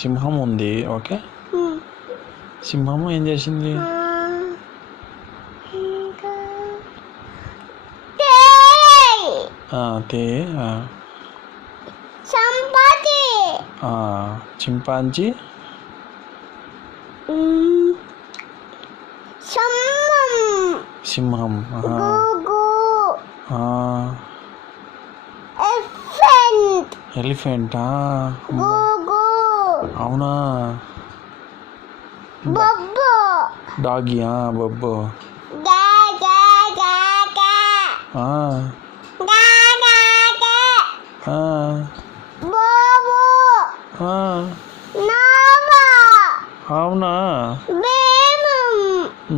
సింహం ఉంది. ఓకే, సింహము ఏం చేసింది? చింపాంజీ సింహం. ఎలిఫెంటా? అవునా? డాగియా? బొబ్బో. అవునా?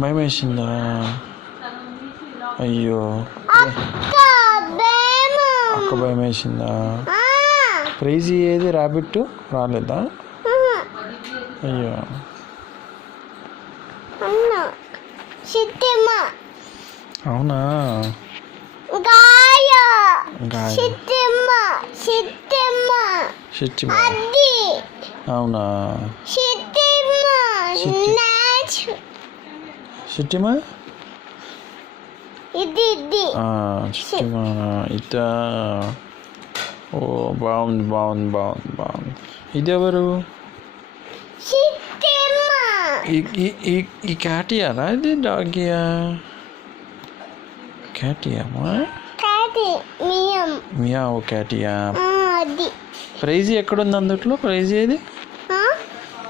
భయం వేసిందా? అయ్యో, అక్క భయం వేసిందా? క్రేజీ ఏది? ర్యాబిట్ రాలేదా? అయ్యో, అవునా? అవునా? చిట్టిమా ఇదా? ఓ, బాగుంది బాగుంది బాగుంది బాగుంది. ఇది ఎవరు? ఈ క్యాటియారా? ఇది డాగియా? క్యాటియామా? Meow CATIA. ప్రైజ్ ఎక్కడుంది అందుట్లో? ప్రైజ్ ఏది?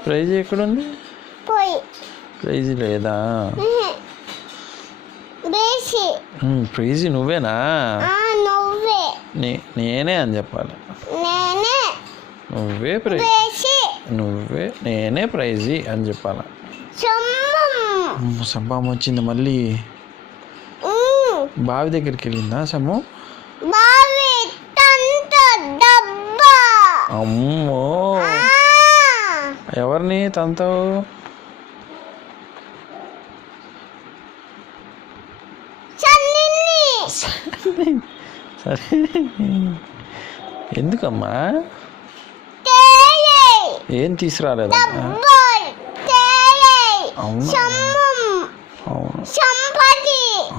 ప్రైజ్ ఎక్కడుంది? ప్రైజ్ లేదా? ప్రైజ్ నువ్వేనా? నేనే అని చెప్పాలి. నువ్వే ప్రైజ్, నువ్వే, నేనే ప్రైజీ అని చెప్పాలి. సంభం వచ్చింది మళ్ళీ. బావి దగ్గరికి వెళ్ళిందా సమ్ము? అమ్మో, ఎవరిని తంతావు? సరే, ఎందుకమ్మా? ఏం తీసుకురాలేదమ్మా? అవును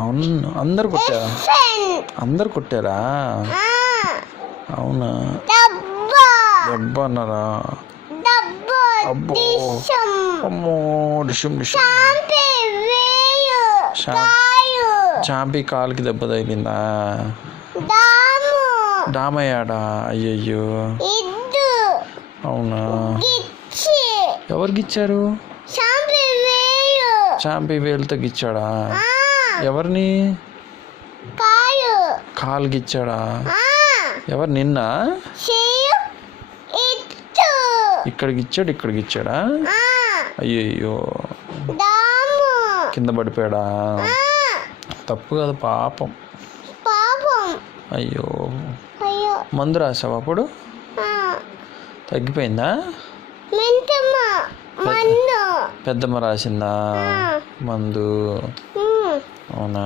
అవును, అందరు కొట్టారా? అందరు కొట్టారా? అవునా? దెబ్బ అన్నారా? అబ్బో, అమ్మో, డిషం డిషం. చాంపి కాలుకి దెబ్బ తగిలిందా? డామయ్యాడా? అయ్యయ్యో, అవునా? ఎవరికి ఇచ్చారు? చాంపి వేలుతో గిచ్చాడా? ఎవరిని? కాలు గిచ్చాడా? ఎవరు? నిన్న ఇక్కడికి ఇచ్చాడు, ఇక్కడికి ఇచ్చాడా? అయ్యయ్యో, కింద పడిపోయాడా? తప్పు కదా, పాపం. అయ్యో, మందు రాసావా అప్పుడు? తగ్గిపోయిందా? పెద్దమ్మ రాసిందా మందు? అవునా?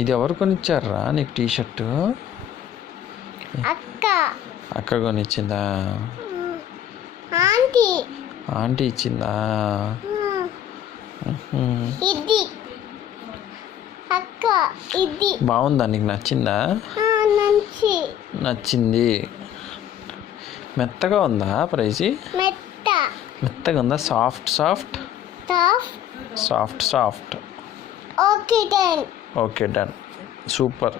ఇది ఎవరు కొనిచ్చారా నీకు టీషర్టు? అక్క కొనిచ్చిందా? ఆంటీ ఇచ్చిందా? బాగుందా? నీకు నచ్చిందా? నచ్చింది. మెత్తగా ఉందా ప్రైజీ? మెత్తగా ఉందా? Soft soft soft soft. Okay done. Super.